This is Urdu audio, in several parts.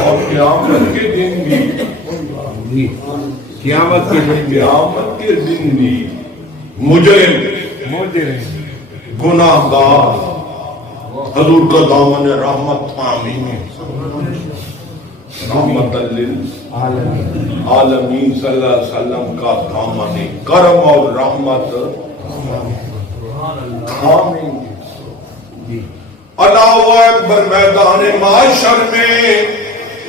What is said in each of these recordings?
اور قیامت کے دن بھی قیامت کے دن بھی مجرم گناہ گار حضور کا دامن رحمت تھامی رحمت للعالمین صلی اللہ علیہ وسلم کا دامن کرم اور رحمت تھامی. اللہ اکبر. میدان معاشر میں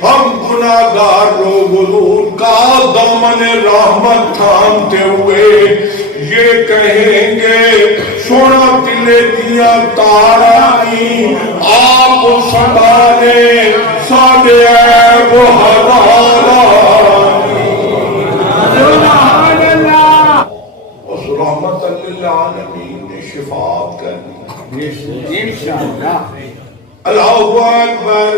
ہم گناہگار لوگ حضور کا دامن رحمت تھامتے ہوئے یہ کہیں گے سونا دلے دیا تارانی آپ سنبھالے ساڑے عیب حرارانی. اس رحمت للعالمین نے شفاعت کرنی. اللہ اکبر.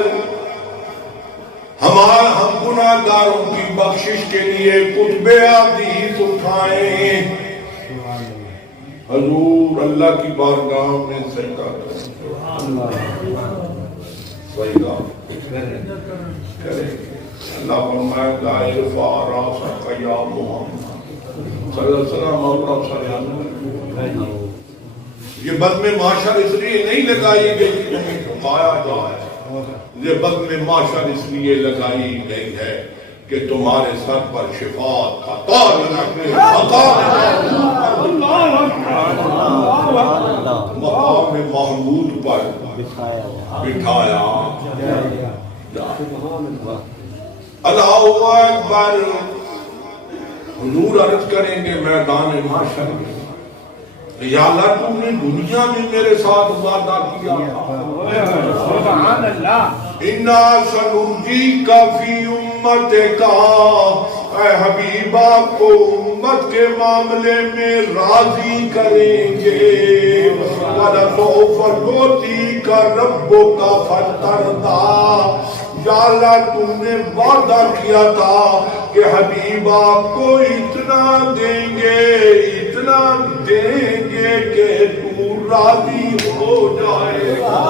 ہم گناہگاروں کی بخشش کے لیے کتب حدیث اٹھائیں. حضور اللہ کی بارگاہ میں سجدہ کریں. سجدہ کریں. اللہ فرمائے لا ارفع راسک یا محمد صلی اللہ علیہ وسلم. اور صلی اللہ علیہ وسلم. یہ بزم معاشر اس لیے نہیں لگائی گئی کہ تمہیں جھکایا جائے. یہ بزم معاشر اس لیے لگائی گئی ہے کہ تمہارے سر پر شفاعت کا تاج رکھنے مقام محمود پر بٹھایا. اللہ اکبر. حضور عرض کریں گے میدان معاشر میں یا اللہ تم نے دنیا میں میرے ساتھ وعدہ کیا اِنَّا سَنُرْجِيكَ فِي أُمَّتِكَ. اے حبیبہ کو امت کے معاملے میں راضی کریں گے. وَلَسَوْفَ يُعْطِيكَ رَبُّكَ فَتَرْضَىٰ. یا اللہ تم نے وعدہ کیا تھا کہ حبیب آپ کو اتنا دیں گے کہ تو راضی ہو جائے گا.